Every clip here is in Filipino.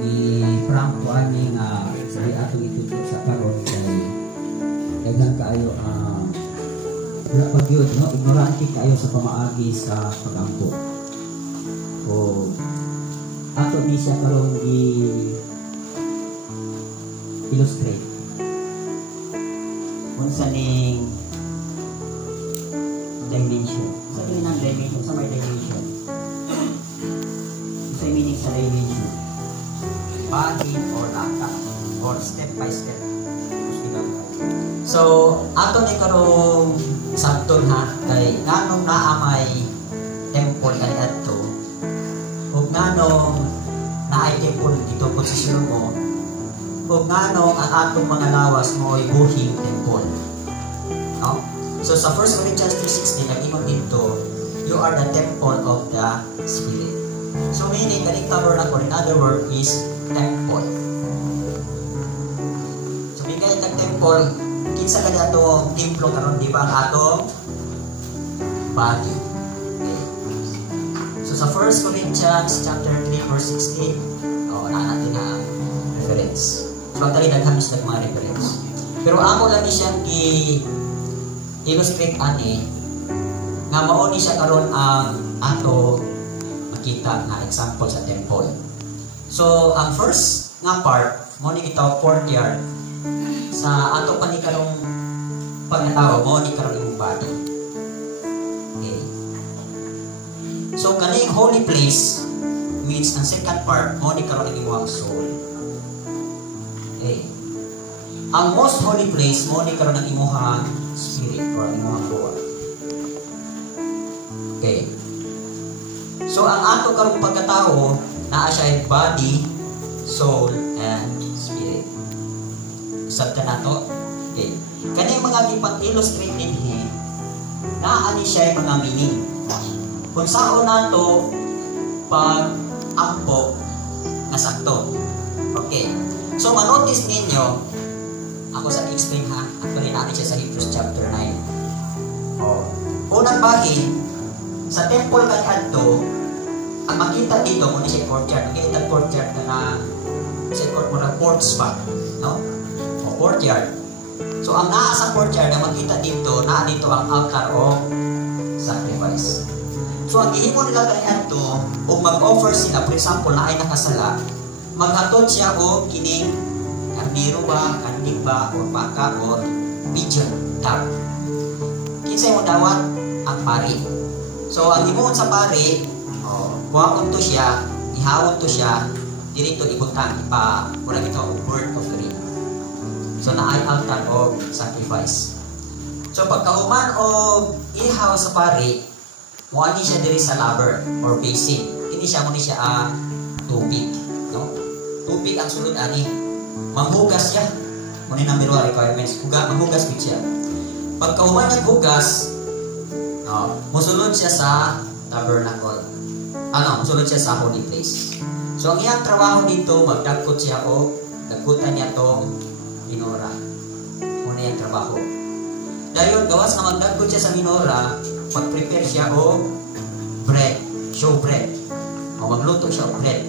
i-prank ko ani nga sabi atong itutok sa karon kay daghan kaayo wala pa gyud no, ignorante kayo sa pamaagi sa pagampo. O ato ni siya karon illustrate unsa ning dimension. Sa tingin ng dimension, sa may dimension. Sa meaning sa dimension. Body or lata or step by step. So, ato ni karong sabton ha, kay nganong naamay temple kay adto. Ug nganong naay temple dito po sa Silomo. Ug nganong ang atong mga lawas mo ay buhing temple. No? So sa 1 Corinthians 3:16 nag-ingon dito, you are the temple of the Spirit. So meaning the tabernacle, in other word, is temple. So bigay tag temple, kinsa kani atong templo karon, di ba, ang atong body. Okay. So sa 1 Corinthians chapter 3 verse 16, na natin ang reference. So ang tali naghamis ng mga reference. Pero ako lang ni siyang illustrate ani nga mao ni siya karon ang ato makita na example sa temple. So ang first nga part mo ni kita courtyard sa ato pa ni karong pagkatao mo ni karon imong body. Okay. So kaning holy place means ang second part mo ni karon imong soul. Okay. Ang most holy place mo ni karon ang imong spirit or imong soul. Okay. So ang ato karong pagkatao naa siya body, soul, and spirit. Sabta nato. Okay. Kani mga gipag-illustrate dinhi naa ni siya mga meaning. Kung sao nato pag ampo na sakto. Okay. So manotice ninyo, ako sa explain ha. Actually natin siya sa Hebrews chapter 9. Unang bahin, sa temple kay adto, ang makita dito mo ni siya courtyard. Okay, itang courtyard na siya court mo na porch ba, no? O courtyard. So ang naa sa courtyard na makita dito, naa dito ang altar o sacrifice. So ang ihimo nila kay adto, o mag-offer sila, for example, na ay nakasala, maghatod siya o kining kandiro ba, kandig ba, o baka, o pigeon, dog. Kinsay mo dawat? Ang pari. So, ang himuon sa pari, kuhaon to siya, ihawon to siya, dirito ibutang, wala ito, bird offering. So, naay altar o sacrifice. So, pagkauman o ihaw sa pari, muani siya diri sa laver or basin. Hindi siya mo ni siya tubig. No? Tubig ang sulod ani. Manghugas siya. Muna na mirror requirements. Manghugas siya. Pagkauman ng hugas, musulod siya sa tabernacle. Musulod siya sa holy place. So, ang iyang trabaho dito, magdagkot siya o dagkutan niya itong minora. Muna yung trabaho. Dahil gawas na magdagkot siya sa minora, mag-prepare siya o bread, show bread. O magluto siya o bread.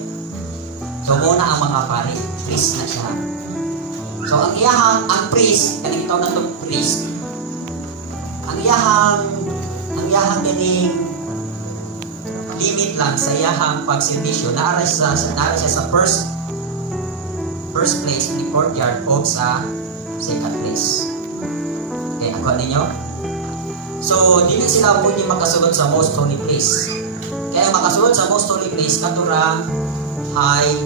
So, muna ang mga pari, priest na siya. So, ang priest, kanina ito na itong priest, ang iyahang ganing limit lang sa iyahang pagservisyo, naara siya sa first place in the courtyard o sa second place. Okay, nakuha ninyo? So, dili sila pwede makasulod sa most holy place. Kaya makasulod sa most holy place, katurang high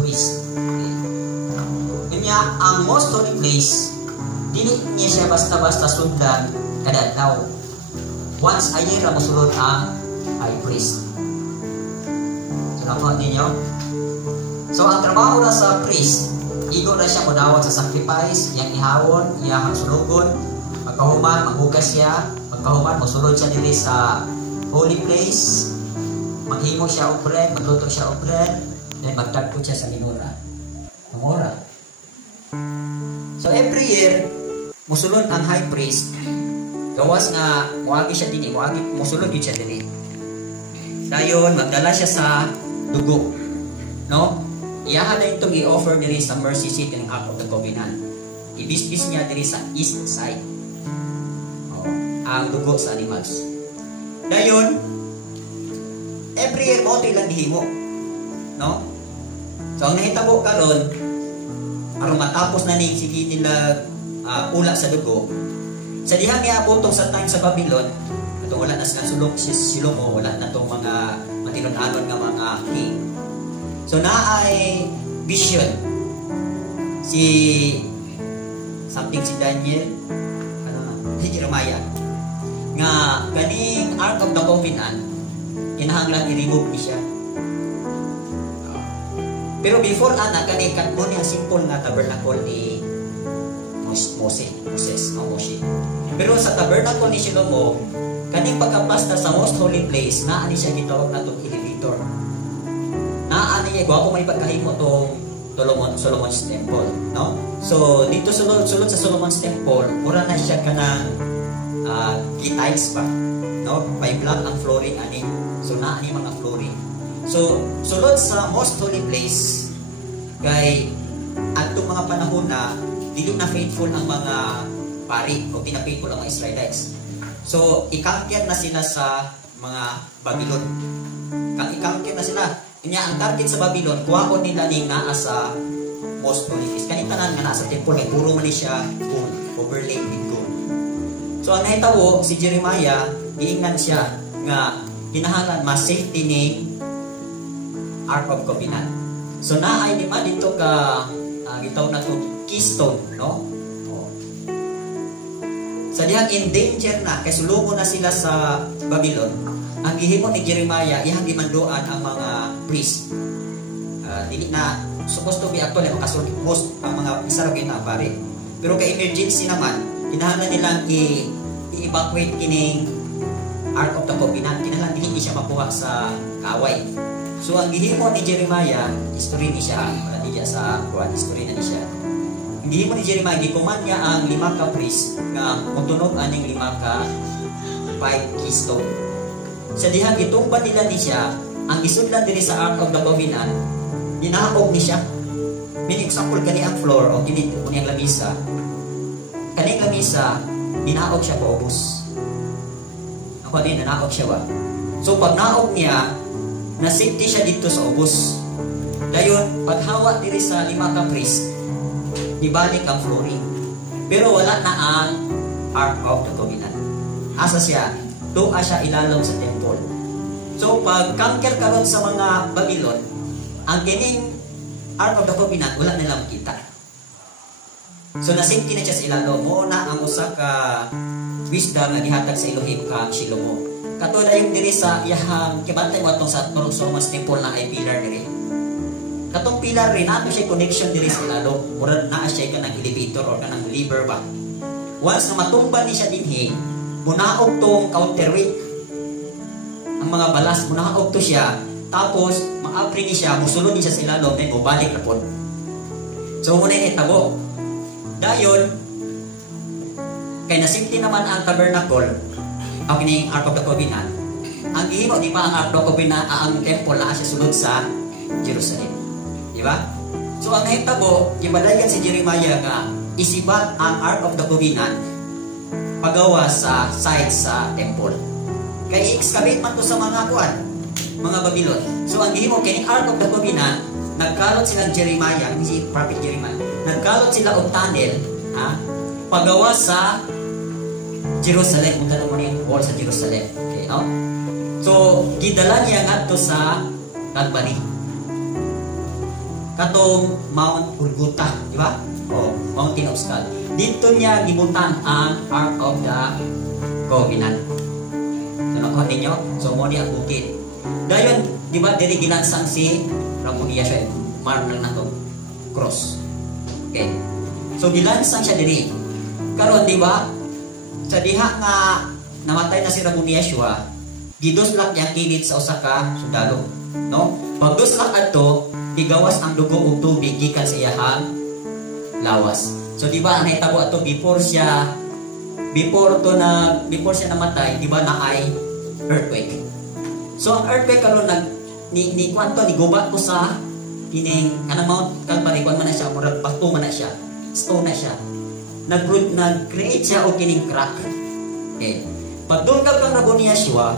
priest. Okay. Kanya, ang most holy place, dili niya siya basta-basta sundan kada adlaw. Once a year, musulod ang high priest. So, nakuha ninyo? So, ang trabaho na sa priest, igo na siya mudawat sa sacrifice, iyang ihawon, iyang sulugon, pagkahuman, maghugas siya, pagkahuman, musulod siya dili sa holy place, maghimo siya og bread, magluto siya og bread, then magdagko siya sa minora. Amora. So every year, musulod ang high priest, gawas nga muagi siya dinhi, musulod yun siya dinhi. Dayon magdala siya sa dugo. No? Iyaha na itong i-offer diri sa mercy seat ng Ark of the Covenant. Ibisbis niya diri sa east side. Ang dugo sa animals. Dayon, every year mo ilang gihimo. No? So ang nahitabo karon, aron matapos na ning sige nila ula sa dugo. Sa dihang niabot sa time sa Babylon, ato wala na sila sulok si Silomo, wala na tong mga matinon-anon nga mga king. So naay vision si something si Daniel, si Jeremiah, nga ganing Ark of the Covenant kinahanglan i-remove ni siya. Pero before ana kani katmo ni simple nga tabernacle ni Moses. Pero sa tabernacle ni Shiloh, kaning pagkapasta sa most holy place, naa ni siya gitawag na itong elevator. Naa niya, gwapo may pagkahimo itong Solomon's Temple. No? So, dito sulod sa Solomon's Temple, mura na siya ka ng tiles pa. No? May black ang flooring ani. So, naa ni mga flooring. So, sulod sa most holy place, kay at itong mga panahon na dili na faithful ang mga pari o di na faithful ang mga Israelites. So, ikangkir na sila sa mga Babylon. Ikangkir na sila. Kanya ang target sa Babylon, kuhaon nila ning naa sa most holy place. Kanitanan nga nasa temple, ay puro man siya gold, overlaid with gold. So, ang nahitawo, si Jeremiah, iingnan siya nga kinahanglan ma-safety ni Ark of Covenant. So, naay di man dito ka gitaw na ito keystone, no? Sa dihang in danger na, kay sulungo na sila sa Babylon, ang gihimo ni Jeremiah, ihang gimanduan ang mga priest. Dili na, supposed to be actually, most ang mga isaragin na pare. Pero kay emergency naman, kinahanglan nilang i-evacuate kining Ark of the Covenant, kinahanglan hindi siya makuha sa kaway. So, ang gihimo ni Jeremiah, history ni siya, wala niya sa kuwan, history na ni siya. Hindi mo ni Jeremiah, gikuman niya ang 5 ka priest nga mutunog aning 5 ka 5 keystone. Sa dihang gitumban nila ni siya, ang gisudlan diri sa Ark of the Covenant, ginahaog ni siya. Meaning, example, kani ang floor o kini ang lamisa. Kani ang lamisa, ginahaog siya po ubos. Ako din, nanaog siya ba? So, pag naog niya, na-safety siya dito sa ubos. Dayon, paghawa diri sa 5 ka priest, ibalik ang flooring. Pero wala na ang Ark of the Covenant. Asa siya? Doon siya ilalong sa temple. So, pag conquer karon sa mga Babylon, ang kining Ark of the Covenant, wala nilang makita. So, nasingki na siya sa ilalong. Muna ang usa ka wisdom na gihatag sa Elohim kang Shiloh. Katulad yung diri sa iyahang kibantay mo atong sa Solomon's Temple na ay pilar diri. Katong pilar rin, nato siya connection diri sa ilalong. Murad na siya ka ng elevator or ka ng lever ba. Once na matumban ni siya dinhi, munaog tong counterweight. Ang mga balas, munaog to siya. Tapos, ma-upgrade ni siya, musulod ni siya sa ilalong, then bubalik na po. So, muna yung itabo. Dayon, kay nasimti naman ang tabernacle, ang kining Ark of the Covenant. Ang ihimo, di ba ang Ark of the Covenant, ang temple na siya sulod sa Jerusalem. Diba? So, ang hitabo, gibalayan si Jeremiah nga isibat ang Ark of the Covenant pagawa sa site sa temple. Kaya i-excavate man to sa mga kuan, mga Babylon. So, ang gihimo, kining Ark of the Covenant, nagkalot silang Jeremiah, si Prophet Jeremiah, nagkalot sila og tunnel, pagawa sa Jerusalem. Punta na mo yung wall sa Jerusalem. Okay, no? So, gidala niya nga to sa Calvary. Katong Mount Golgotha, di ba? O Mountain of Skull. Dito niya gibutan ang Ark of the Covenant. So, nakuha ninyo? So, mo niya ang bukid. Dayon, di ba, dili ginansang si Ramon Yeshua, mark lang na to, cross. Okay. So, gilansang siya diri. Karon, di ba, sa diha nga namatay na si Ramon Yeshua, giduslak niya kilid sa usa ka sundalo. No? Pagduslak adto, igawas ang dugo ug tubig gikan sa iyahang lawas. So di ba nahitabo ato before siya namatay, di ba na ay earthquake. So ang earthquake karon ni kwanto ni gubat ko sa kining kanang Mount Calvary kuan man na siya, murag bato man na siya, stone na siya. Nag-create siya og kining crack. Okay. Pagdungag ng Rabon ni Yeshua,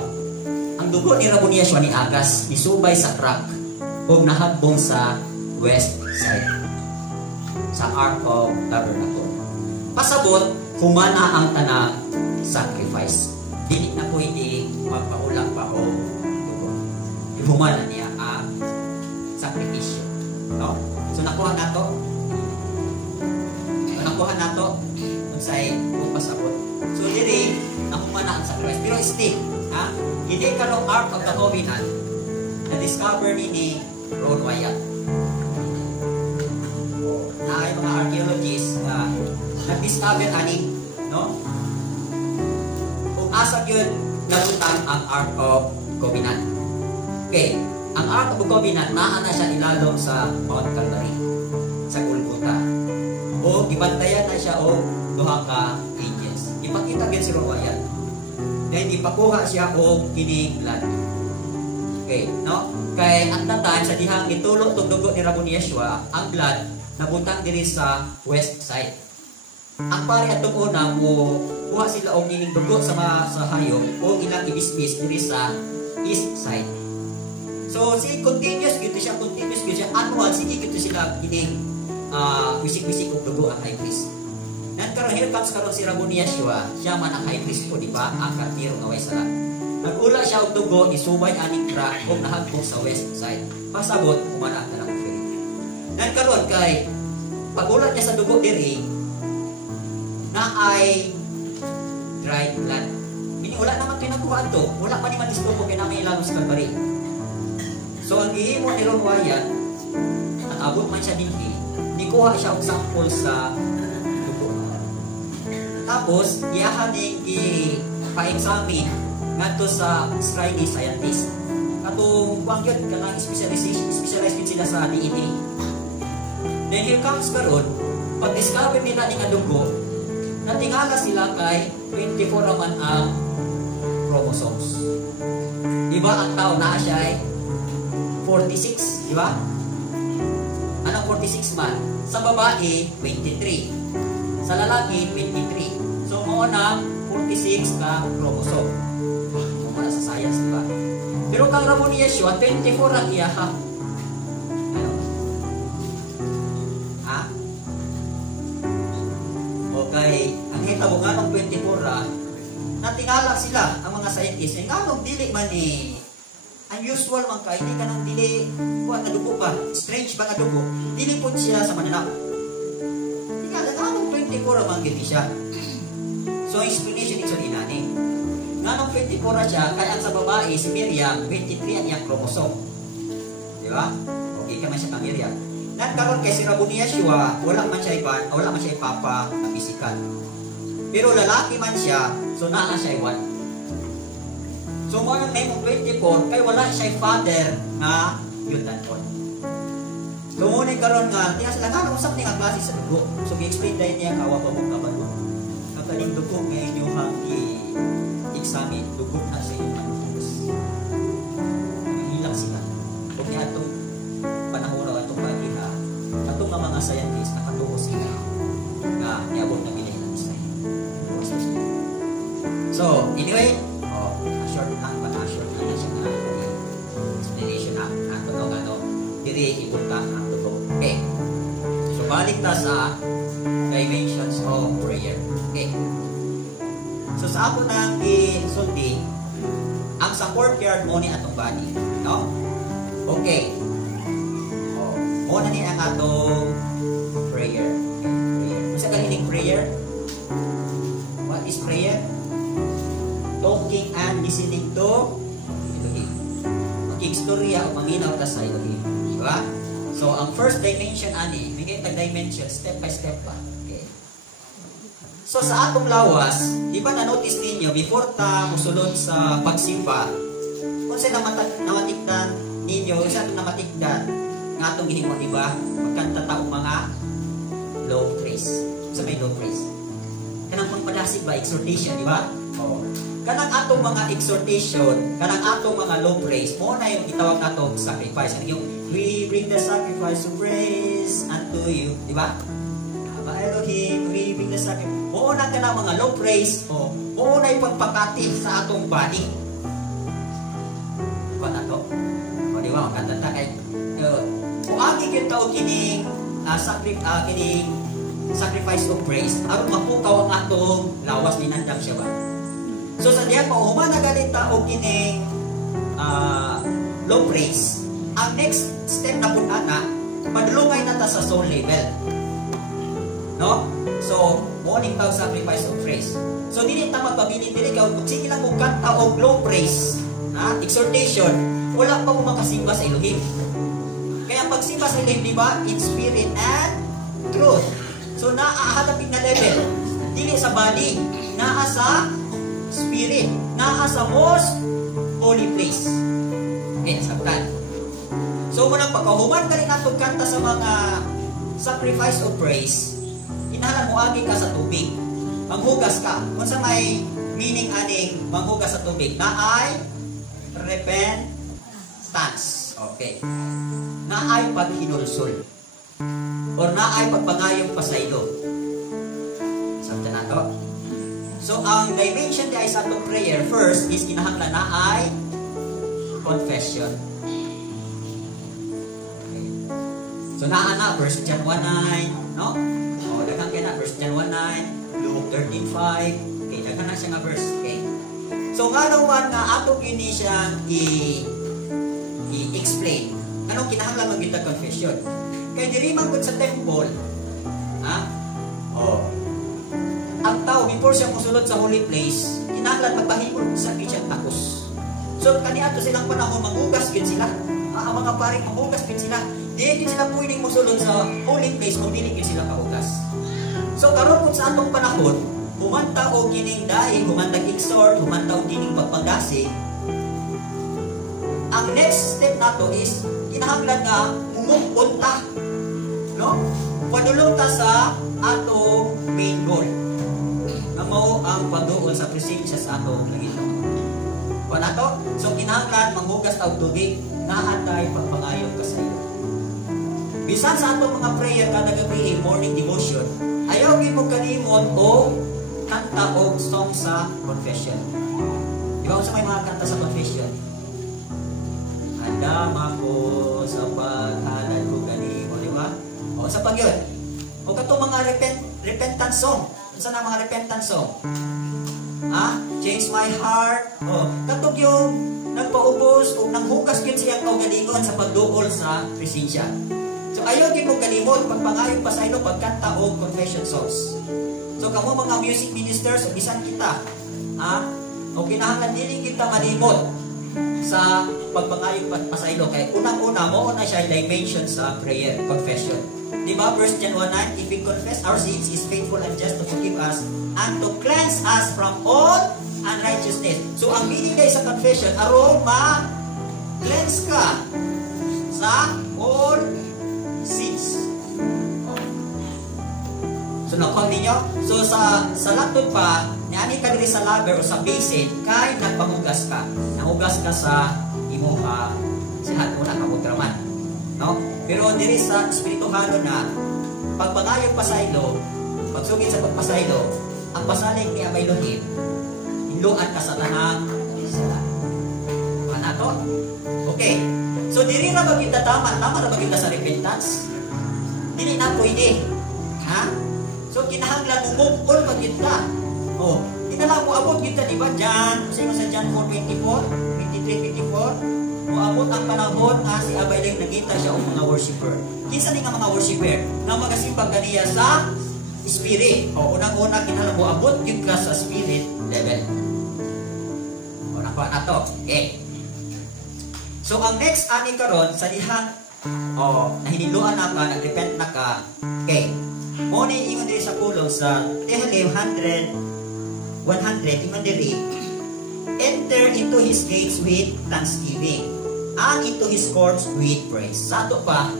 ang dugo ni Rabon ni Yeshua ni agas isubay sa crack ug nahagbong sa west side sa Ark of Tabernacle. Pasabot humana ang tanang sacrifice. Dili na pwede magpaulang pa o dugo. Humana niya ang sakripisyo. No? So nakuha nato. Unsay pasabot. So diri nakumana ang sacrifice. Pero still, ha? Hindi karong Ark of the Covenant na discover ni Ron Wyatt. Ay mga archaeologists na nag-discover ani, no? Kung asa yun nabutang ang Ark of Covenant. Okay, ang Ark of Covenant naa na siya ilalong sa Mount Calvary, sa Golgotha. O gibantayan na siya o duha ka angels. Ipakita gyud si Ron Wyatt. Then ipakuha siya og kining blood. Okay, no? Kay at that time sa dihang gitulog tug dugo ni Rabon Yeshua, ang blood nabutang diri sa west side. Ang pare atong una mo kuha sila og kining dugo sa hayop o ilang ibisbis diri sa east side. So si continuous gyud siya, annual sige gyud sila kining wisik-wisik og dugo ang high priest. Nan karon here comes karon si Rabon Yeshua, siya man ang high priest po, di ba? Ang kartiro nga way sala. Nag-ula siya og dugo, isubay aning crack og nahagbong sa west side. Pasabot humana ang tanang faith. Nan karon kay pagulat niya sa dugo diri na ay dried blood. Meaning wala naman tinakuhaan to, wala pa ni madisturbo kay na may ilalo sa Calvary. So ang gihimo ni Ron Wyatt, ang abot man siya dinhi, nikuha siya og sample sa dugo. Tapos iyahan ning pa-examine ngadto sa Israeli scientist. Katong kuang gyud kanang specialized sila sa DNA. Then here comes karon, pag-discover nila ning dugo, natingala sila kay 24 naman ang chromosomes. Diba ang tao na siya ay 46, diba? Anong 46 man? Sa babae, 23. Sa lalaki, 23. So, mo na 46 ka chromosome. Muna sa science, diba? Pero kang Rabon ni Yeshua, 24 ang iya, ha? Ano? Ha? Okay, ang hitabo nga ng 24, natingala sila, ang mga scientists, nga nung dili man unusual man ka, hindi ka nang dili, kuha nga dugo pa, strange ba nga dugo, dili po siya sa mananap. Tingala, nga nung 24 man gini siya. So, explanation ito rin natin. Nga nung 24 siya, kaya ang sa babae, si Miriam, 23 ang iyang chromosome. Di ba? Okay ka man siya ka Miriam. Nagkaroon kay si Rabon ni Yeshua, wala man siya ipapa na physical. Pero lalaki man siya, so naa siya iwan. So mo yung name of 24, kay wala siya father na yutanon. So muna karon nga, tiya sila nga usap ni nga klase sa dugo. So gi-explain dahil niya kawa pa mong kabalo. Kakaling dugo ngayon yung i-examine, dugo na sa inyong manipus. Hilang sila. Kung niya itong panahon o itong pagkita, itong mga scientists nakatuho sila na niabot na bilay ng Israel. So, anyway, short lang na siya na explanation na ano, diri ipunta ang dugo. Okay. So, balik na sa dimensions of prayer. Okay. So, sa ako nang isulti, ang sa courtyard mo ni atong body. No? Okay. Muna ni ang atong prayer. Okay. Masa kahiling prayer? What is prayer? Talking and listening to Elohim. Mag-istorya o manginaw ta sa Elohim. Diba? So, ang first dimension ani, bigay tag-dimension, step by step pa. Okay. So, sa atong lawas, di ba na-notice ninyo, before ta musulod sa pagsimba, kung saan namatikdan ninyo, kung saan namatikdan, nga itong gihimo, di ba? Magkanta taong mga low praise. Sa may low praise. Kanang pangpadasig ba? Exhortation, di ba? Oh. Kanang atong mga exhortation, kanang atong mga low praise, mo na yung itawag natong sacrifice. Ano yung we bring the sacrifice of praise unto you, di ba? Elohim, we bring the sacrifice. Oo na ka na mga low praise, oo na yung pagpakati sa atong body. Diba na to? O di ba, magkatata kay kung aking yung tao kining sacrifice of praise, aron mapukaw ang atong lawas, ninandam siya ba? So sa diyan mo, humanagalit o kining low praise, ang next step na punta na, padulungay na ta sa soul level. No? So, morning tao sacrifice of praise. So, dili ta magpabilin, dili ka, sige lang kung kanta o low praise, exhortation, wala pa mo makasimba sa Elohim. Kaya pagsimba sa Elohim, di ba? In spirit and truth. So, naahalapin na level. Dili sa body, naa sa spirit, naa sa most holy place. Okay, sabtan. So, munang pagkahuman ka rin natong kanta sa mga sacrifice of praise, inahalan mo agi ka sa tubig. Manghugas ka. Kung sa may meaning aning manghugas sa tubig, na ay repentance. Okay. Na ay paghinulsol. Or na ay pagpangayong pasaylo. Sabta na to. So, ang dimension di ay sa atong prayer, first is kinahanglan na ay confession. Okay. So, naana, 1 John 1:9, no? O, daghang kaya na, 1 John 1:9, Luke 13:5, okay, daghang na siya nga verse, okay? So, nga naman nga, atong yun siyang i-explain. Anong kinahanglan mag-gita confession? Kaya diri man sa temple, ang tao, before siya musulod sa holy place, kinahanglan magpahimol sa kitsang takos. So, kaniadto silang panahon, maghugas yun sila. Ang mga paring maghugas yun sila. Di sila pwedeng musulod sa holy place kung dili sila kahugas. So karon kung sa atong panahon, humanta o kining dahil, humanta exhort, humanta o kining pagpagasi, ang next step nato is kinahanglan nga mumupunta, no? Padulong ta sa atong main goal. Na mao ang pagduol sa presensya sa atong Ginoo. Kuan nato? So kinahanglan manghugas ta og tubig, naatay pagpangayo kasayo. Bisan sa atong mga prayer kada gabi, morning devotion, ayaw gid mo kalimot o kanta o song sa confession. Di ba kung sa may mga kanta sa confession? Handam ako sa paghalad ko ganimo, di ba? O sa pag yun. O katong mga repentance song. Sa na mga repentance song? Change my heart. O katong yung nagpaubos o nanghugas yun siyang kaugalingon sa pagduol sa presensya. So ayaw din mo kalimot pagpangayong pasaylo pagkanta o confession songs. So kamo mga music ministers o bisan kita, o kinahanglan dili kita malimot sa pagpangayong pasaylo kay unang-una mo na siya dimension sa prayer, confession. Di ba? 1 John 1:9, if we confess our sins, He is faithful and just to forgive us and to cleanse us from all unrighteousness. So ang meaning sa confession, aron ma-cleanse ka sa all sins. So nakuha ninyo? So sa laptop pa, niani ka diri sa laber o sa basin, kay nagpahugas ka. Nahugas ka sa imuha sihat mo na kamutraman. No? Pero diri sa espirituhano na pagpangayong pasaylo, pagsugid sa pagpasaylo, ang pasalig ni Amay Elohim, hinluan ka sa tanang sala. Ano to? Okay. So diri na ba kita tama na ba kita sa repentance? Dili na pwede. So kinahanglan mo move on pa kita. Oh, kinahanglan mo abot kita di ba? John, sa John 4:23-24, moabot ang panahon nga si Abay lang nagita siya og mga worshipper. Kinsa ni nga mga worshipper na magasimbang kaniya sa spirit. O unang-una kinahanglan mo abot gyud ka sa spirit level. O nakuha na to. Okay. So, ang next ani karon sa dihang nahinidluan na ka, nag-repent na ka, okay. Mo ni ingon diri sa pulong sa Tehillim 100, ingon diri, enter into His gates with thanksgiving and into His courts with praise. Sa ato pa,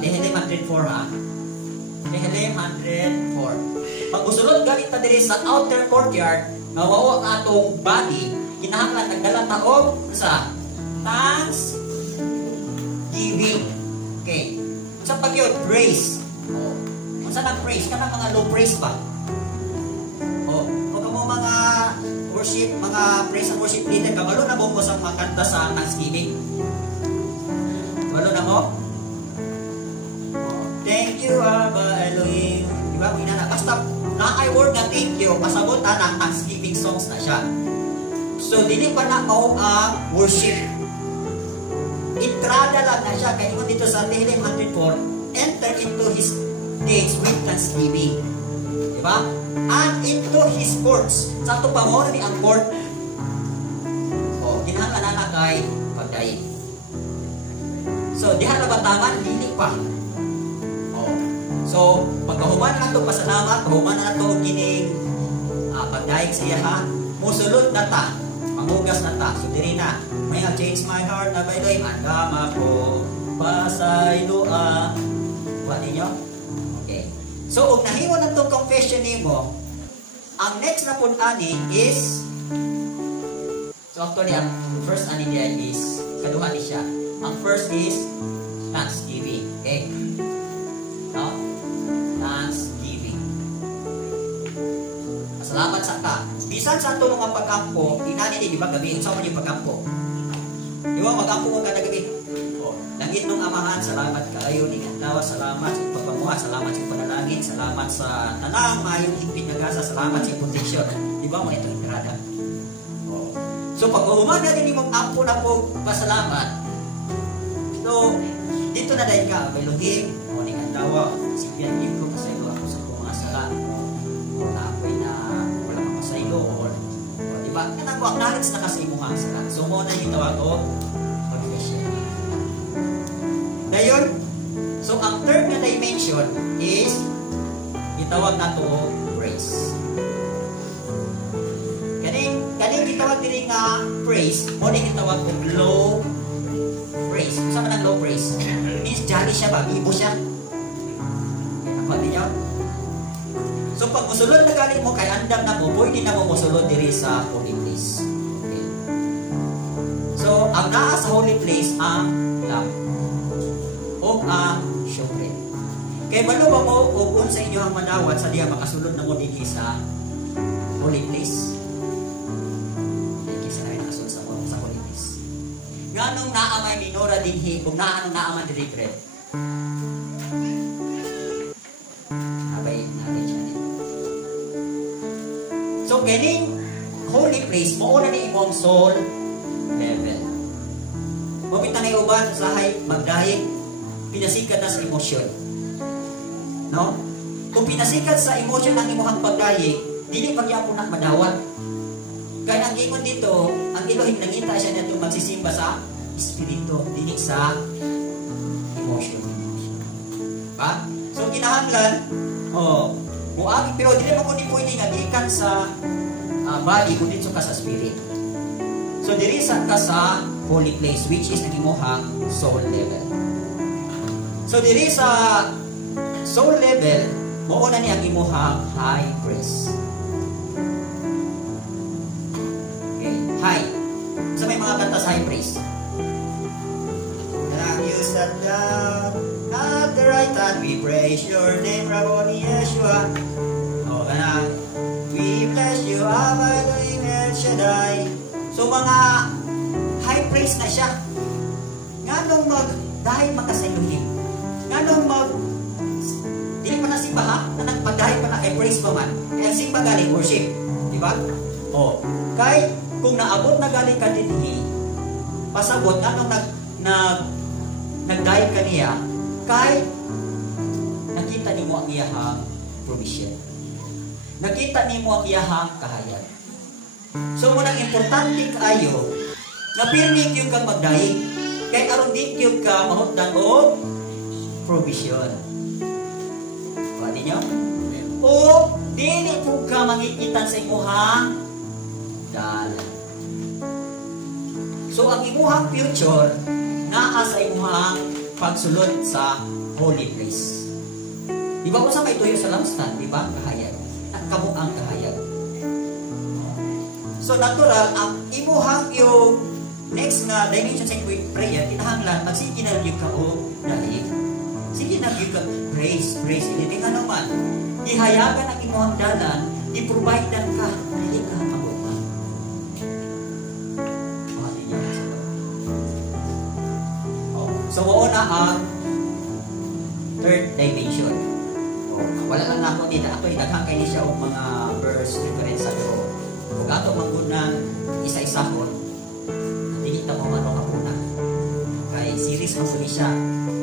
Tehillim 104 Tehillim 104. Pag usulod galit ta diri sa outer courtyard, nga mao ang atong body, kinahanglan nagdala ta og sa thanksgiving. Okay. Sa pagyod praise. Oh. Unsa nang praise? Kanang mga low praise ba? Oh, kung mo mga worship, mga praise and worship leader, kabalo na mo sa mga kanta sa thanksgiving. Kabalo na mo? Thank you, Abba Elohim. Diba? Basta na-I word na thank you, pasabot na ng thanksgiving songs na siya. So, dili pa na mao ang worship. Entrada lang na siya. Kaya ingon dito sa Tehillim 104, enter into His gates with thanksgiving. Diba? And into His courts. Sa ito pa mo ni ang court. O, kinahanglan na kay pagdaig. So, diha na batangan, dili pa. So, pagkahuman na ito, pasalamat, kahuman na ito, kining pagdaig siya ha, musulod na ta, mamugas na ta, so diri na, may have changed my heart na bayloy, andama ko, pasayloa, kuha ninyo? Okay. So, kung nahimo na itong confession nimo, ang next na punani is, so actually, ang first ani niya is, kaduha ni siya, ang first is, thanksgiving, okay? No? Thanksgiving. Salamat sa ka. Bisan sa ito mga pagkampo, inani di ba gabi? Unsa man yung pagkampo? Di ba pagkampo mo kada gabi? Oh, langit nung amahan, salamat kaayo ni Gandawa, salamat sa pagpamuha, salamat sa panalangin, salamat sa tanang mayong higpit nga gasa, salamat sa protection. Di ba mo ito entrada? Oh. So pag uhuman na din mong ampo na po pasalamat. So dito na dahil ka, Elohim, mo ni Gandawa, sipian ko pasaylo ako sa mga sala. Na ako'y na wala makasaylo o diba? Kanang ko acknowledge na kasi imuha sila. So mo na yung tawag o confession. Dayon, so ang third na dimension is itawag na to praise. Kaning itawag din nga praise, mo din itawag ko low praise. Saan man ang low praise? Means jolly siya ba? Ibo siya. Nakuha niyo? So pag musulod na galing mo kay andam na mo, pwede na mo musulod diri sa holy place. Okay. So ang naa sa holy place ang lamp o ang showbread. Kay balo ba mo ug unsa inyo ang madawat sa diha makasulod na mo dinhi sa holy place. Kisa na kasulod sa holy place. Nganong naa may minora dinhi ug naa man diri bread. So, kining holy place, mauna ni imong soul level. Mabita na iuban sa magdahig, pinasikat na sa emosyon. No? Kung pinasikat sa emosyon ang imong pagdahig, dili pagyapon na madawat. Kaya ang ingon dito, ang Elohim nangita siya na itong magsisimba sa espiritu, dili sa emosyon. Ba? So, kinahanglan, muagi, pero dili mo kundi pwede nga gikan sa body kundi ka sa spirit. So diri sa ka sa holy place which is ang imong soul level. So diri sa soul level mao na ni ang imong high praise. Okay, high. So may mga kanta sa high praise. And you sat down at the right hand, we praise your name, Rabboni Yeshua. Oh, kanang we bless you, Abba Elohim El Shaddai. So mga high praise na siya. Nganong dahil sa Elohim. Nganong dili pa na simba ha? Nanang pagdahil pa na kay praise pa man. Kaya simba galing worship. Diba? Oh, kay kung naabot na galing ka dinhi, pasabot nganong nagdahil ka niya, kay nakita nimo ang iyahang provision. Nakita nimo ang iyahang kahayag. So munang importante kaayo na pirmi gyud kang magdahig kay aron di gyud ka mahutdan og provision. Pwede niyo? O dili po ka mangikitan sa imuhang dalan. So ang imuhang future naa sa imuhang pagsulod sa holy place. Di ba kung sa may tuyo sa lampstand, di ba? Kahayag. At kamo ang kahayag. So natural ang imuhang yung next nga dimension sa prayer kinahanglan magsige na gyud ka o dahil. Sige na gyud ka praise ini nga naman. Gihayagan ang imuhang dalan, i-providean ka, dili ka maguman. So wala ang third dimension. Wala lang ako nila. Ako daghang kay ni siya og mga verse reference sa pero kung ato mangunan isa-isahon, dili ta mo man kapuna. Kay series mo ni siya.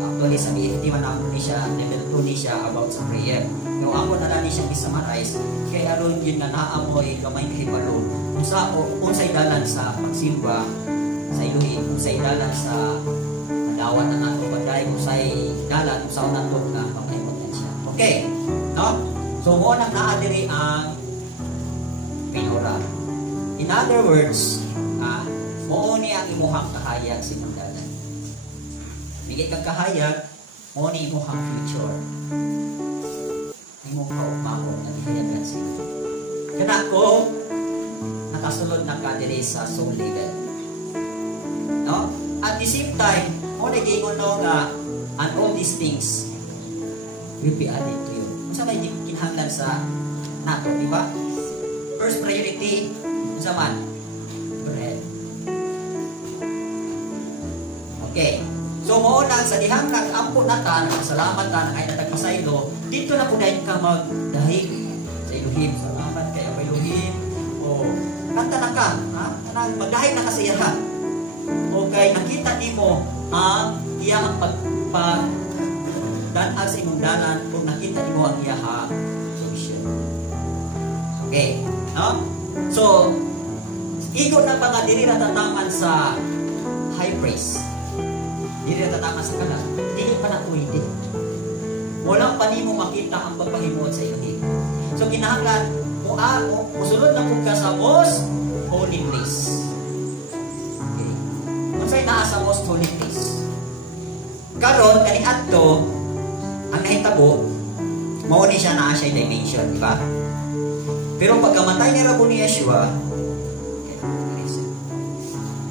Actually sa BFT man ako ni siya, level 2 ni siya about sa prayer. Yung ako na lang ni siya i-summarize, kay aron yun na naamoy gamay kahibalo. Kung sa dalan sa pagsimba, sa Elohim, kung sa dalan sa dawat na nato bagay, kung sa dalan, kung sa nato na pamahimot siya. Okay, no? So, mo nang naadiri ang pinura. In other words, mo ni ang imuhang kahayag sinundalan. Bigay kang kahayag, mo ni imuhang future. Imo ka umako na gihayagan sila. Kana ko nakasulod na kadiri sa soul level. No? At the same time, mo naging nga and all these things will be added to you. Unsa may kinahanglan sa nato, di ba? First priority, unsa man? Bread. Okay. So mo na sa dihang nag-ampo na ta, salamat ta na kay natagpasaylo, dito na punayin ka magdahig sa Elohim. Salamat kay Elohim. O kanta na ka, ha? Kanang magdahig na ka sa iya. Okay, nakita nimo ang iyang pagdanag sa imong dalan kung nakita nimo ang iyang solution. Okay, no? So, igo na pa nga diri na tataman sa high praise. Diri na tataman sa kalas. Dili pa na pwede. Wala pa nimo makita ang pagpahimuot sa Elohim. So, kinahanglan musulod na kung ka sa most holy place. Unsay naa sa most holy place. Karon kani adto ang nahitabo mao ni siya naa siya dimension, di ba? Pero pagkamatay ni Rabo ni Yeshua,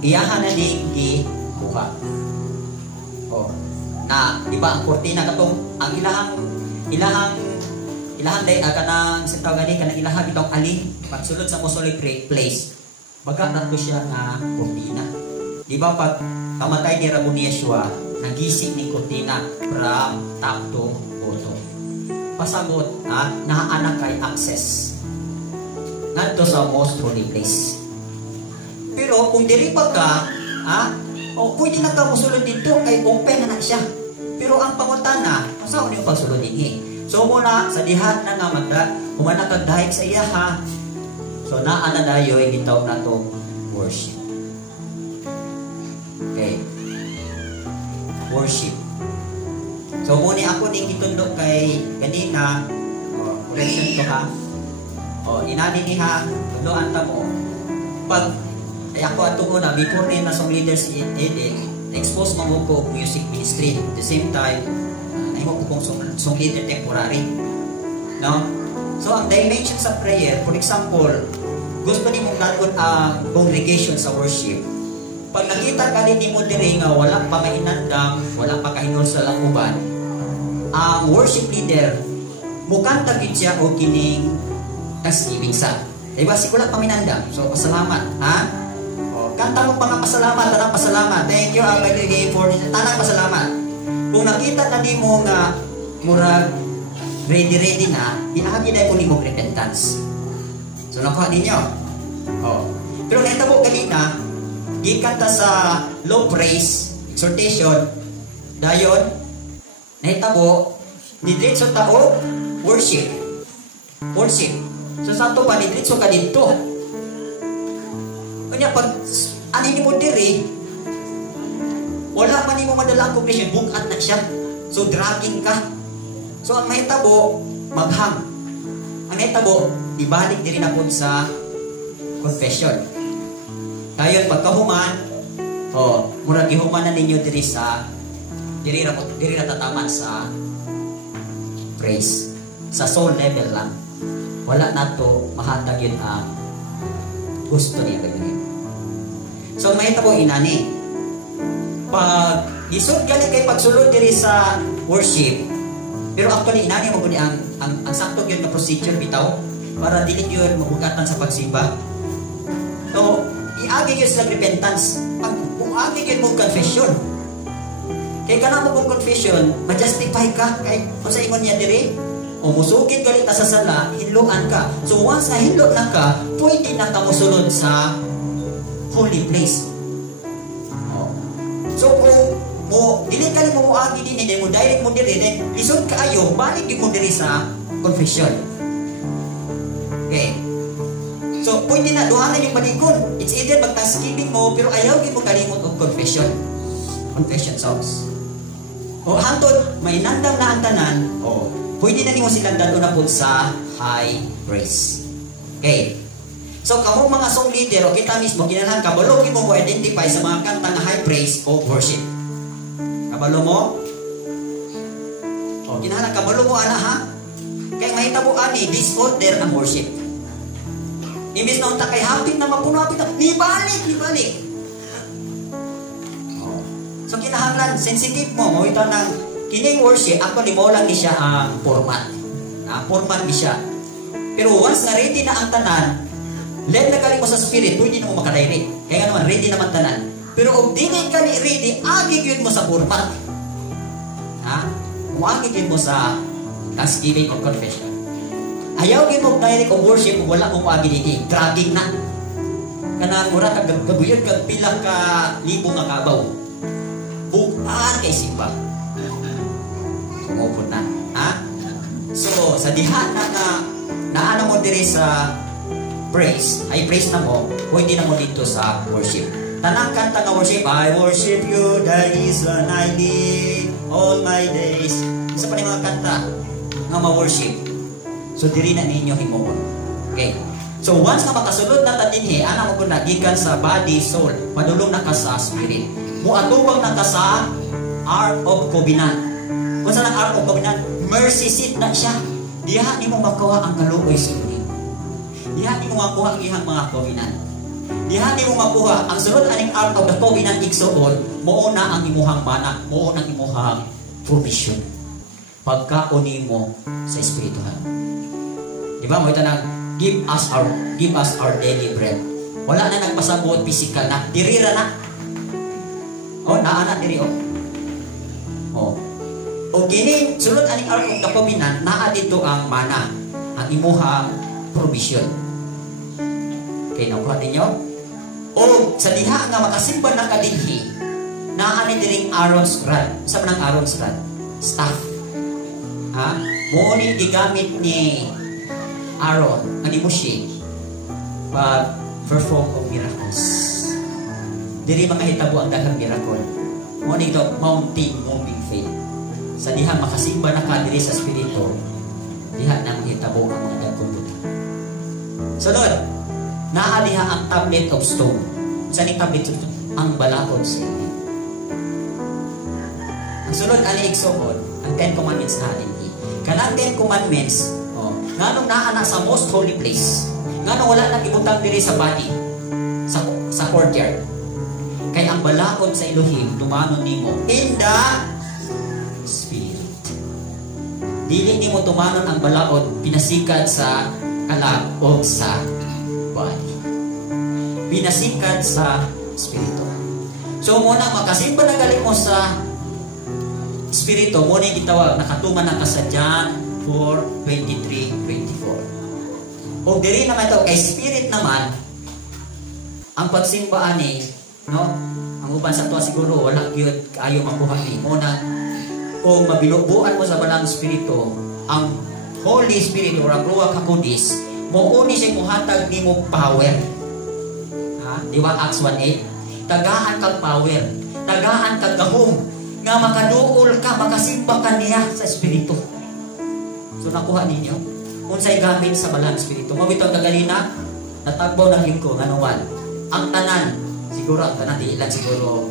iyahan na ni buka. Oh, na di ba ang kortina katong ang ilahang day kanang sa tawag gani kanang ilahang itong ali pagsulod sa most holy place. Baga nato siya nga kortina. Di ba pag kamatay ni Rabo ni Yeshua, nagising ni kortina from top to bottom. Pasagot, naanak kay access ngadto sa most holy place. Pero kung diri pa ka, pwede na ka musulod dito kay open na siya. Pero ang pangutana, saan yung pagsulod din So muna sa dihan na nga humana kag dahig sa iya ha. So naa na dayo gitawag nato worship. Okay. Worship. So muna ako ni gitundok kay ganina, correction to ha. Inani ni ha, tuloan ta mo. Pag ako ato na before na sa leaders in expose mo ko music ministry. At the same time, ay mo kung song leader temporary. No? So ang dimension sa prayer, for example, gusto ni mong lagon ang congregation sa worship. Pag nakita ka din mo diri nga wala pa mainandam, wala pa kahinol sa lakuban, ang worship leader mukanta gid siya og kining thanksgiving sa. Diba sikula pa mainandam. So pasalamat, ha? Kanta mo pa nga pasalamat, tanang pasalamat. Thank you, Abay Ligay, for tanang pasalamat. Kung nakita na di mo nga murag ready na, inaagi na po ni mo repentance. So nakuha ninyo. Pero naitabo ganina, gikanta sa low praise, exhortation, dayon, nahitabo, nidritso tao, worship. Worship. So sa ito pa, nidritso ka dito. Kanya pag ani mo diri, wala man nimo madala ang cognition, bukat na siya. So dragging ka. So ang mahitabo, maghang. Ang mahitabo, ibalik diri na pud sa confession. Dayon pagkahuman, murag gihuman na ninyo diri sa diri na tataman sa praise. Sa soul level lang. Wala na to mahatag yun ang gusto niya gawin. So mahita po inani. Pag isod gali kay pagsulod diri sa worship, pero actually inani mo guni ang sakto gyud nga procedure bitaw para dili gyud mabugatan sa pagsimba. So iagi gyud sa repentance. Pag agi gyud mo confession. Kay kana mo confession, ma-justify ka kay unsa ingon niya diri? O musugid gali ta sa sala, hinluan ka. So once na hinlo na ka, pwede na ka mosulod sa holy place. So kung mo dili ka mo agi dinhi mo direct mo diri then lisod kaayo balik gyud mo diri sa confession. Okay. So pwede na duhanan yung panikon. It's either mag-thanksgiving mo pero ayaw gyud mo kalimot og confession. Confession songs. O hantod may nandam na ang tanan, pwede na nimo silang dadon na pud sa high praise. Okay. So kamo mga song leader o kita mismo kinahanglan kabalo mo identify sa mga kanta nga high praise o worship. Kabalo mo? O kinahanglan kabalo mo ana ha? Kay mahitabo ani disorder ang worship. Imbis na unta kay hapit na mapuno hapit na ibalik. So kinahanglan sensitive mo ito ng kining worship actually mo lang ni siya ang format. Format ni siya. Pero once na ready na ang tanan, let na kali mo sa spirit, pwede na mo makadirect. Kaya naman, ready naman tanan. Pero kung di na kali ready, agig mo sa format. Kung agig mo sa thanksgiving or confession. Ayaw yun mo direct o worship, wala mong agig dito. Dragging na. Kana mura ka gaguyod kag pila ka libo nga kabaw. Bukan kay simba. Sumupod na. So, sa diha na naano mo diri sa praise, ay praise na mo, pwede na mo dito sa worship. Tanang kanta nga worship, I worship you, that is what I need, all my days. Isa pa rin mga kanta nga ma-worship. So, diri na ninyo himawon. Okay. So, once na makasulod na tatinhi, ana mo kung nagikan sa body, soul, madulong na ka sa spirit. Muatubang na ka sa Ark of Covenant. Kung saan ang Ark of Covenant, mercy seat na siya. Diha ni mo makuha ang kaluoy sa inyo. Diha ni mo makuha ang ihang mga covenant. Diha ni mo makuha ang sunod aning Ark of the Covenant igsoon, mao na ang imuhang mana, mao na ang imuhang provision. Pagkaon nimo sa espirituhan. Di ba mo ito nang give us our daily bread. Wala na nagpasabot physical na, dirira na. Naa na diri O kini sulod aning Ark of the Covenant, naa dito ang mana, ang imuhang provision. Okay, nakuha ninyo? O sa diha nga makasimba na kadinhi, naa ni diring Aaron's rod. Sa manang Aaron's rod? Staff. Mo ni gigamit ni Aaron, ani mo siya, pag perform of miracles. Diri mga hitabo ang daghang miracle. Mo ni ito mountain moving faith. Sa diha makasimba na ka diri sa espiritu, diha nang hitabo ang mga daghang buta. Sunod, naa diha ang tablet of stone. Sa ni tablet of stone, ang balaod sa inyo. Ang sunod ani igsoon, ang 10 commandments na ani. Kanang 10 commandments, nganong naa na sa most holy place. Nganong wala nang ibutang diri sa body, sa courtyard. Kay ang balaod sa Elohim tumanon nimo in the spirit. Dili nimo tumanon ang balaod pinasikat sa kalag o sa body. Pinasikat sa espiritu. So muna makasimba na gali mo sa espiritu, muna gitawag nakatuman na ka sa John 4:23-24. O diri naman ito kay spirit naman ang pagsimba ani, no? Ang uban sa tuwa siguro wala gyud kaayo makuha ni muna kung mabinubuan mo sa balang espiritu ang Holy Spirit or ang Ruach HaKodesh, mouni siya muhatag nimo power. Di ba Acts 1:8? Tagaan kag power, tagaan kag gahom nga makaduol ka, makasimba ka niya sa espiritu. So nakuha ninyo unsay gamit sa balang espiritu. Mabitaw kagalina natagbaw ng hingko nganuan. Ang tanan siguro ang tanan di ilan siguro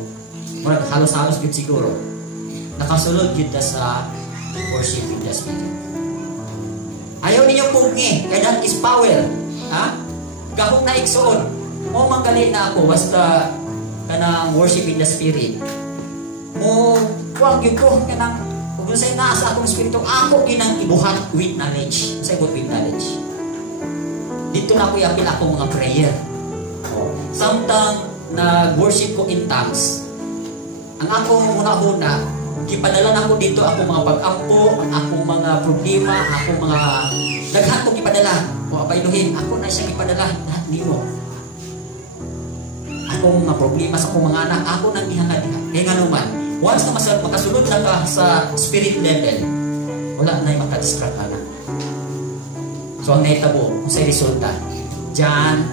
murag halos-halos gid siguro nakasulod gid sa worship in the spirit. Ayaw ninyo pugni kay that is power. Gahong na igsuon. mo manggali na ako basta kanang worship in the spirit. Mo wag gyud ko kanang kung say naa sa akong espiritu ako kinang ibuhat with knowledge. Say with knowledge. Dito na ko i-apil akong mga prayer. Samtang nag-worship ko in tongues, ang akong una-una, gipadala na ko dito akong mga pag-ampo, akong mga problema, akong mga daghan kong ipadala. O Aba Elohim, ako na siya ipadala lahat nimo. Akong mga problema sa akong mga anak, ako nang ihangad-ihangad. Kaya nga naman, once na makasunod na ka sa spirit level, wala na yung makadistract ka na. So ang naitabo, kung sa'y resulta, John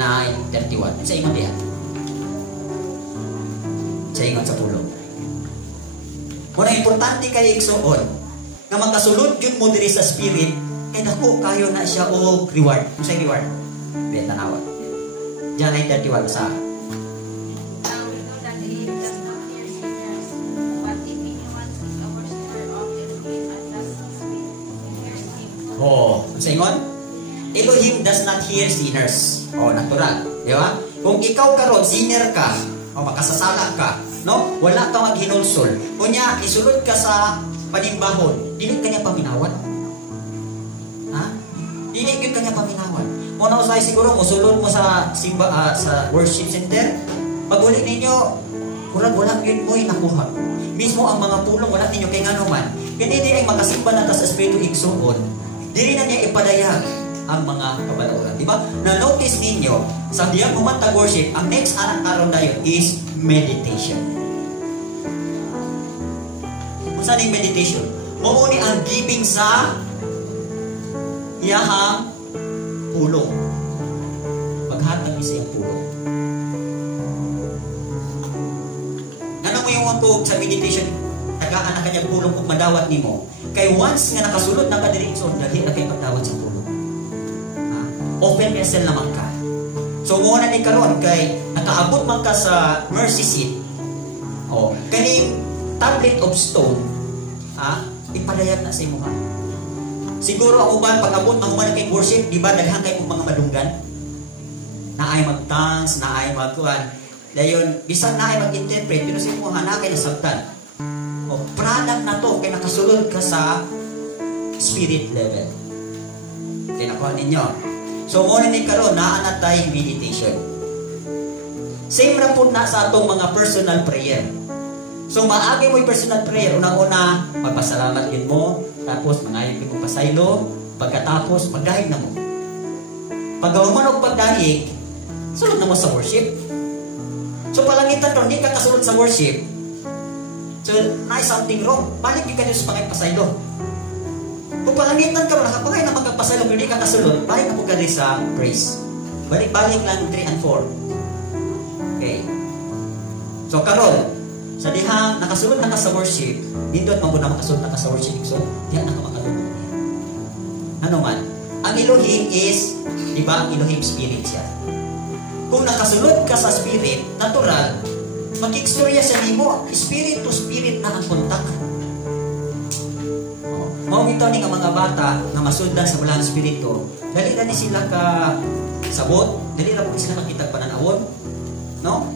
9:31. Sa ingon diyan. Sa ingon sa pulong. Muna importante kayo igsuon nga makasulod yun mo diri sa spirit, kaya naku kayo na siya o reward. Kung sa'y reward, beta nawat. John 9:31 sa oh, sa ingon? Elohim does not hear sinners. Oh, natural. Di ba? Kung ikaw karon sinner ka, o makasasala ka, no? Wala ka maghinulsol. Kunya, isulod ka sa panimbahon, dili ka niya paminawat. Ha? Dili ka niya paminawat. Muna usay siguro, musulod mo sa simba, sa worship center, pag uli ninyo, kurang wala yun mo'y nakuha. Mismo ang mga pulong, wala ninyo kay nga naman. Kaya di ay makasimba na ta sa Espiritu Igsoon. Dili na niya ipadayag ang mga kabalauran. Diba? Na-notice ninyo, sa diyang humantag worship, ang next anak karon dayon is meditation. Kung saan yung meditation? Mauni ang giving sa iyahang pulong. Paghatag isa yung pulong. Ano mo yung wangkog sa meditation? Tagaan na kanyang pulong kung madawat nimo. Kay once nga nakasulod na ka diri igsoon, dali na kay pagdawat sa pulong. Open vessel naman ka. So muna ni karon kay nakaabot man ka sa mercy seat. Oh, kaning tablet of stone, ipadayag na sa imo. Siguro ang uban pag abot man human kay worship, di ba daghan kay mga madunggan? Naay mag-dance, naay magkuan. Dayon, bisan naay mag-interpret, pero sa imo hana kay nasabtan. O product na to kay nakasulod ka sa spirit level. Kaya nakuha ninyo. So, muna ni karon naa na tayo meditation. Same ra po na sa atong mga personal prayer. So, maagi mo yung personal prayer. Unang-una, magpasalamat yun mo. Tapos, mangayog yung pasaylo. Pagkatapos, magdahig na mo. Pag gawin mo pagdahig, sulod na mo sa worship. So, palangitan ron, hindi ka kasulod sa worship. So, na something wrong. Balik yung kanyo sa pasaylo. Kung palangitan ka, nakapangay na magkapasalo, hindi ka kasulod, balik na po ka sa praise. Balik-balik lang 3 and 4. Okay. So, karon, sa dihang nakasulod na ka sa worship, dito at mabuna makasulod na ka sa worship, so, diyan na ka makalulog. Ano man? Ang Elohim is, di ba, Elohim spirit siya. Kung nakasulod ka sa spirit, natural, mag-ekstorya sa nimo, spirit to spirit na ang kontak. Mawitaw ni nga mga bata na masudlan sa walang espiritu, dali na ni sila ka sabot, dali na po sila makitag pananawon, no?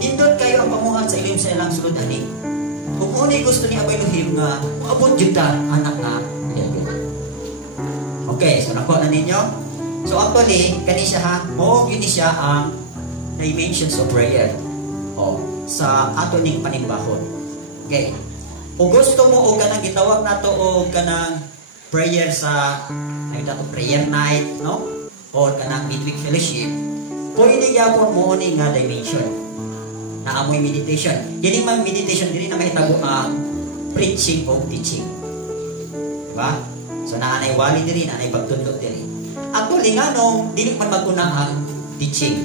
Indot kayo ang pamuhat sa ilim sa ilang sulod ani. Kung unay gusto ni Aba Elohim nga, abot yun ta, anak na level. Okay, so nakuha na ninyo. So actually, kani siya ha, yun siya ang dimensions of prayer. O, sa ato ning panimbahon. Okay. Kung gusto mo o kanang gitawag na to o kanang prayer sa prayer night, no? O kanang midweek fellowship, pwede gyapon mo ni nga dimension. Naamoy meditation. Dili man meditation, dili na mahitabo ang preaching o teaching. Diba? So naanay wali diri, naanay pagtudlo diri. Actually nganong dili man maguna ang teaching.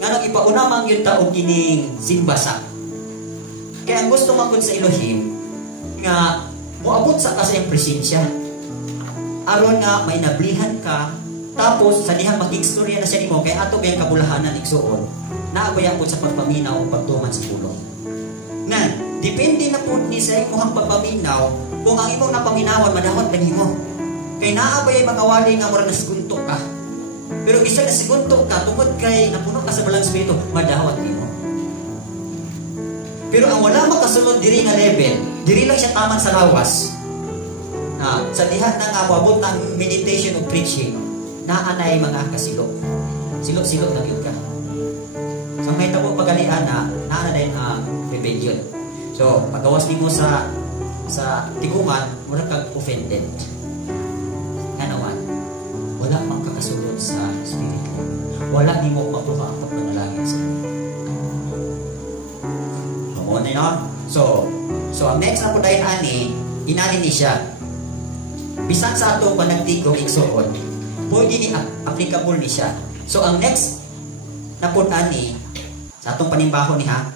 Nganong ipauna man yung taong kining simbasa. Kaya ang gusto man sa Elohim nga moabot sa kasayang presensya. Aron nga may nablihan ka, tapos sa dihang mag-ekstorya na siya nimo kay ato bayang kabulahanan igsuon. Naabayapod sa pagpaminaw o pagtuman sa pulong. Nga, depende na po ni sa imong pagpaminaw kung ang imong napaminawan madawat lang imo. Kay naabayay mga wali nga mura naskunto ka. Pero bisa na sigunto ka, tungkol kay napuno ka sa balang spirito, madawat nimo. Pero ang wala makasunod diri nga level, diri lang siya taman sa lawas. Sa diha na nga wabot ng meditation o preaching, naanay mga kasilok. Silok-silok na yun ka. So may tabo pagalian na naanay ang rebellion. So pagawas nimo sa tiguman, wala kang offended. Kanawan, wala mang kakasunod sa spirit. Wala nimo mabuha ang pagpanalangin sa Diyos. Okay, no? So ang next na po dahil inani ni siya. Bisan sa atong panagtigong igsuon, pwede ni applicable ni siya. So ang next na po sa atong panimbaho niya,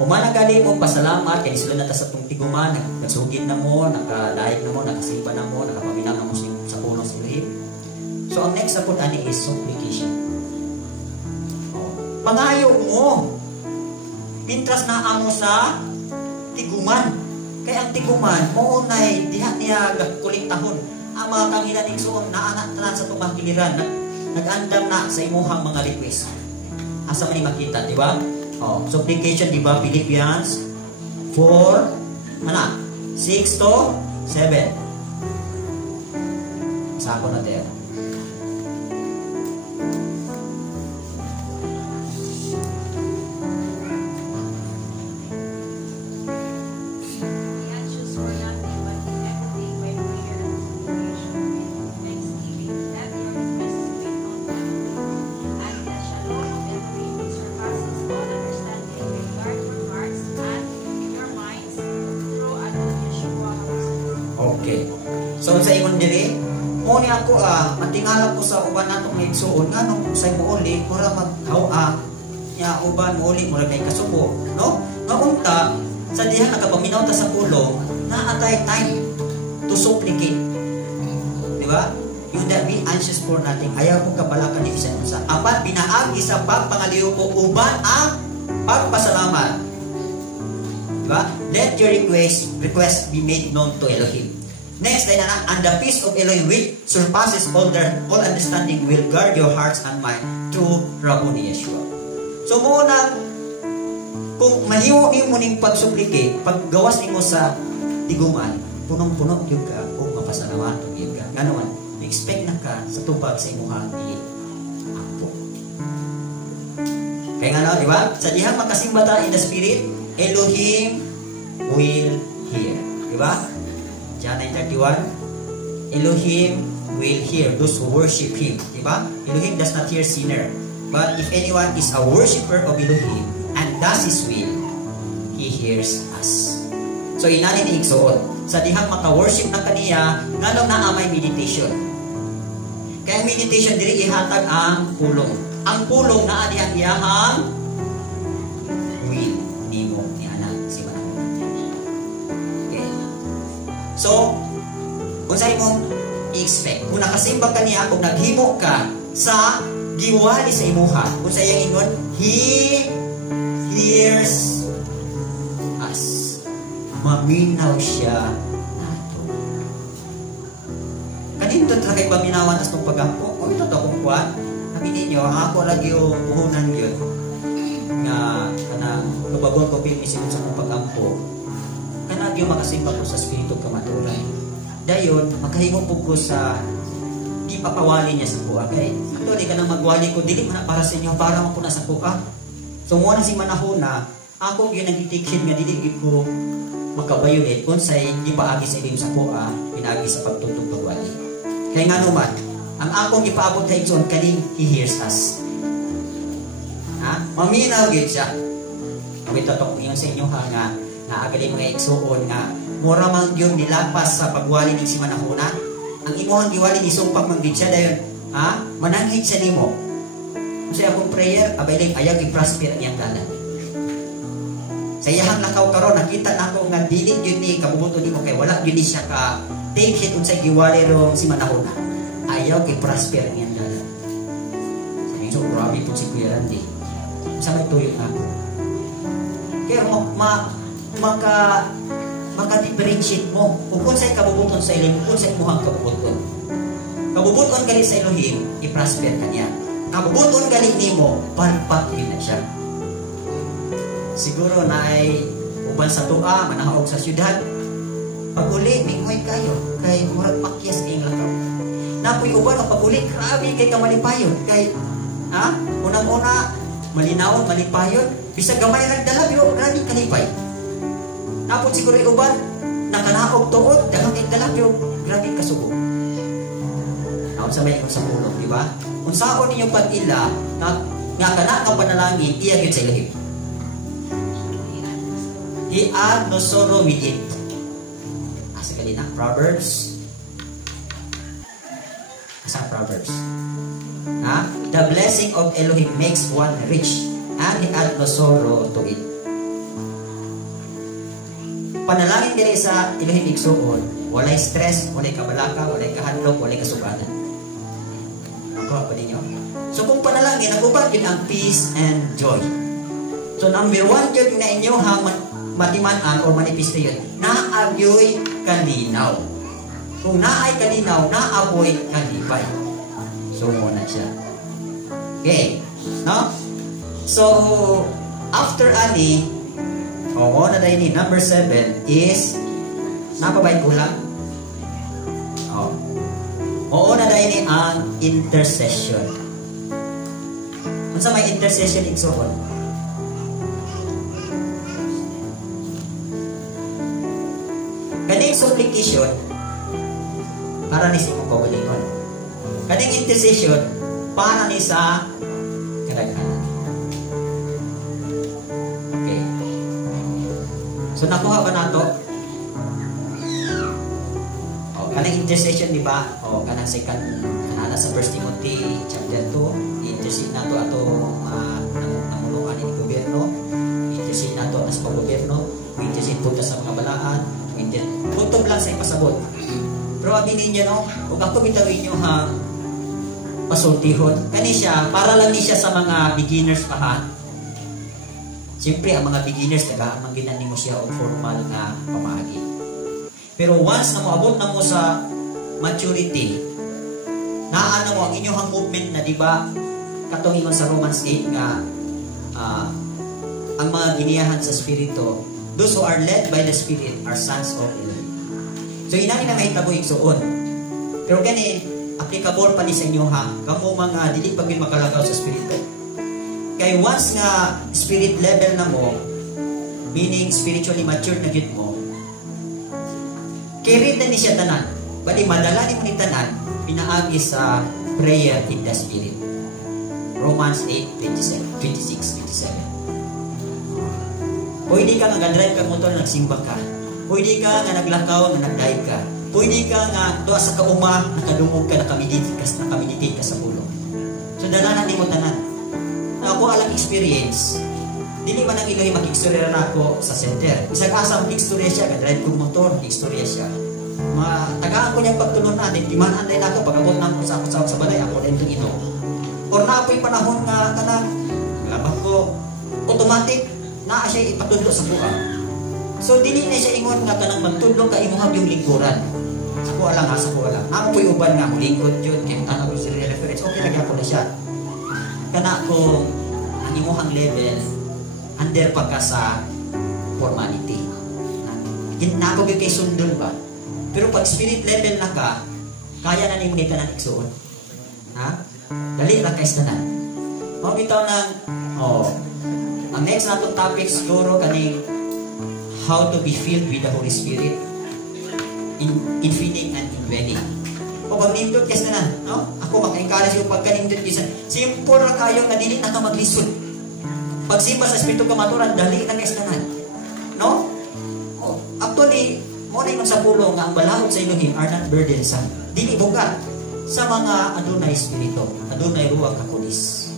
umanagali mo pasalamat kay sila na ta sa atong tiguman, nagsugid na mo, nakalaig na mo, nakasimba na mo, nakapaminaw na mo sa puno sa Elohim. So ang next na po is supplication. Pangayo mo, pintras na amo sa tiguman. Kaya ang tiguman, maunay, diha niya kuliktahon. Ang mga kangilan igsuon, naanat na sa tumagiliran, nag-andam na sa imuhang mga request. Asa man makita, di ba? Supplication, di ba? Philippians 4, 6 to 7. Sako na tayo. Okay. So sa imong diri, mo ni ako matingala ko sa uban natong igsuon nganong say muuli mura maghaw nya uban muuli mura kay kasubo, no? Ngaunta sa diha nakapaminaw ta sa pulong, naatay time to supplicate. Di ba? You that be anxious for nothing. Ayaw ko kabalakan ni bisan unsa. Apat pinaagi sa pagpangaliw ko uban ang pagpasalamat. Di ba? Let your request be made known to Elohim. Next, and the peace of Elohim which surpasses all understanding will guard your hearts and mind through Rabboni Yeshua. So muna, kung mahiwo mo ning pagsuplicate, paggawas nimo sa tiguman, punong-puno gyud ka o mapasalamat gyud ka. Ganon, expect na ka sa tubag sa imuhang ampo. Kaya nga di ba? Sa dihang makasimba ta in the spirit, Elohim will hear. Di ba? John 9:31, Elohim will hear those who worship Him. Diba? Elohim does not hear sinner. But if anyone is a worshipper of Elohim and does His will, He hears us. So inani ni igsuon. Sa dihang maka-worship na kaniya, nganong naamay meditation. Kaya meditation diri ihatag ang pulong. Ang pulong naa dihang iyahang will nimo ni anak si Manang. So, kung sa imong i-expect, kung nakasimba ka niya, kung naghimo ka sa giwali sa imuha, kung sa iyang ingon, He hears us. Maminaw siya nato. Kanito talaga kay paminawan as itong pagampo, o ito to kung kuwan, namin ninyo, ako lagi yung puhunan yun, nga, kanang, lubagon ko pinisin sa mong pagampo, kanag yung makasimba ko sa spirito kamaturan. Dayon, magkahimo po ko sa di papawali niya sa kuha. Kaya, ito, di ka nang magwali ko, dili mo na para sa inyo, para mo po na sa kuha. So, muna si manahon na, ako yung nag-dictation nga, dili ko makabayulit, kung sa'y di paagi sa ilim sa kuha, pinagi sa pagtutong pagwali. Kaya nga naman, ang akong ipaabot kay John, kaning He hears us. Maminaw gid siya. Kami totok niyo sa inyo ha, nga naagaling mga igsuon nga mura man yun nilapas sa pagwali ni si manahuna. Ang imuhang giwali ni sumpak manggid siya dayon, mananghid siya nimo. Kasi akong prayer abayling ayaw i-prosper niyang dalan. Sa iyang lakaw karon nakita nako nga dili yun ni kabubuto nimo kay wala yun ni siya ka take hit unsay giwali ro si manahuna. Ayaw i-prosper niyang dalan. So grabe po si Kuya Randy. Sa may tuyo na ako. Kaya maka-differentiate mo kung sa'y kabubuton sa ilim, kung sa'y muhang kabubuton. Kabubuton gali sa Elohim, i-prosper ka niya. Kabubuton gali nimo, palpak yun na siya. Siguro na ay uban sa tua, manahaog sa syudad. Pag uli, minghoy kayo, kay murag pakyas kayong lakaw. Napoy uban, pag uli, grabe kay kamalipayon. Kay, unang-una, malinaon, malipayon. Bisa gamay nagdala, pero grabe kalipay. Napon siguro yung uban, nakanaog tuod, dagang dala, pero grabe kasubo. Naon sa may sa pulong, di ba? Kung saan ninyong pag-ila, nga kana ka panalangin, iyagin sa Elohim. He had no sorrow with it. Asa kalina, Proverbs. Asa Proverbs? The blessing of Elohim makes one rich, and he had no sorrow to it. Panalangin diri sa Elohim igsuon, walay stress, walay kabalaka, walay kahadlok, walay kasuganan. Ako pa ninyo. So kung panalangin, nag-upat yun ang peace and joy. So number one yun na inyo matiman-an o manifesto yun, naagyoy kalinaw. Kung naay kalinaw, naaboy kalibay. So muna siya. Okay. No? So, after ani, muna tayo ni number 7 is, napabay ko lang? Muna tayo ni ang intercession. Kung sa may intercession, igsoon. Kaning supplication, para ni sa imong kaugalingon. Kaning intercession, para ni sa kadaghanan. Okay. So nakuha ba nato? Kanang intercession, di ba? Kanang second, kanana sa 1 Timothy chapter 2, intercede nato ato namuluan ni gobyerno, intercede nato sa paggobyerno, intercede punta sa mga balaan, putob lang sa ipasabot. Pero abinin niyo, no? Kung ako bitawin nyo pasultihon, kani siya, para lang ni siya sa mga beginners pa ha. Siyempre, ang mga beginners, ang ginani mo siya o formal na pamahagi. Pero once na moabot na mo sa maturity, naano mo ang inyong movement na, di ba, katong ingon sa Romans 8 nga, ang mga giniyahan sa Espiritu, those who are led by the Spirit are sons of Elohim. So, inani na mahitabo igsuon. Pero kani, applicable pa ni sa inyo ha, kamo mga dili pa gyud makalagaw sa Espiritu. Kay once nga spirit level na mo, meaning spiritually mature na gyud mo, carried na ni siya tanan. Bali, madala ni mo ni tanan, pinaagi sa prayer in the Spirit. Romans 8:26-27. Pwede ka nga drive ka motor, nagsimba ka. Pwede ka nga naglakaw, nga nag-dive ka. Pwede ka nga doa sa kauma, nakadungog ka, nakameditate ka sa pulong. So, dalanan ni mo tanan. Na ako alang experience, dili man ang Elohim mag-istorya na ako sa center. Isang asa mag-istorya siya, ka-drive kong motor, mag-istorya siya. Tagaan ko niyang pagtulon natin, timanan din ako, pag-abot na ako sa balay, ako din itong ino. Or na apo'y panahon nga kanang, labag ko, automatic, naa siya ipatudlo sa buka. So, dili na siya ingon nga kanang magtudlo ka imuhag yung lingkuran. Sa kuha lang ha, sa kuha lang. Apo'y uban nga, lingkod yun, kaya tanong yung serial reference, okay, lagi ako na siya. Kana kung ang imuhang level, under pa ka sa formality. Nako kay sundol ba? Pero pag spirit level na ka, kaya na ni mo nita ng igsuon. Ha? Dali lang kayo tanan. Bitaw ng, ang next natong topic siguro kaning how to be filled with the Holy Spirit in feeding and in dwelling. O pag nindot kasi na, no? Ako maka-encourage yung pagka-nindot kasi simple na kayo na dili na ka maglisod. Pag simba sa Espiritu kamaturan, dali na kayo tanan. No? Actually, mo na yung sa pulo nga ang balahod sa Elohim are not burdensome. Dili bugat sa mga adunay Espiritu, adunay ruach hakudis.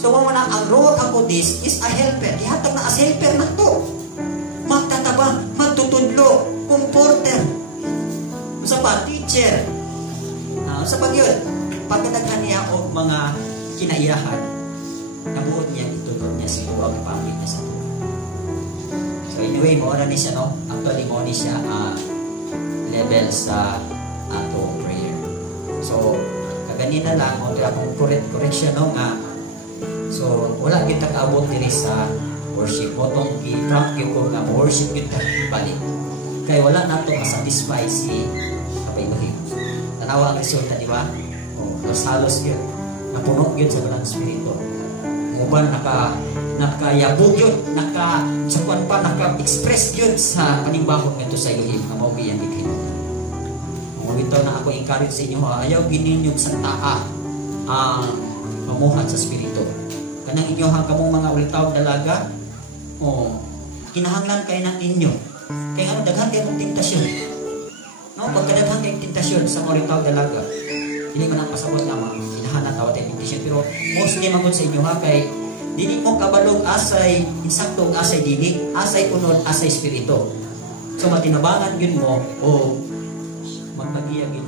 So, mo na ang ruach hakudis is a helper. Ihatag na as helper na to. Magtatabang, magtutudlo, comforter. Sa pa, teacher. Sa pag-yun, pagkadaghan niya o mga kinaiyahan, nabuot niya, itutod niya si buwag pamit niya sa tuwa. So anyway, mauna ni siya, no? Actually, mauna ni siya level sa ato prayer. So kaganina lang o kaya kung correction no nga. So wala kita kaabot diri sa worship. Otong i-trump yung kung nga worship kita balik. Kaya wala na ito masatisfy si Kapailuhin. Tanawa ang resulta, di ba? Halos yun. Napuno yun sa Banang Espiritu. Uban nakayabog yun. Naka-express yun sa panimbahon nito sa Elohim. Ang maubiyan ni Kino. Kung ito na ako encourage sa inyo, ayaw ginin yung sa taa ang pamuhat sa Espiritu. Kanang inyo kamong mga ulitaw dalaga, kinahanglan kayo ng inyo. Kaya nga daghan kayo ng tentasyon. No, pagkadaghan kayo ng tentasyon sa mga ulitaw dalaga, hindi man ang pasabot naman, hinahanap tawad ay tentasyon. Pero mostly magod sa inyo kay dili mo kabalog asay insaktong asay dili, asay unod, asay espiritu. So matinabangan yun mo o magpagiyag yun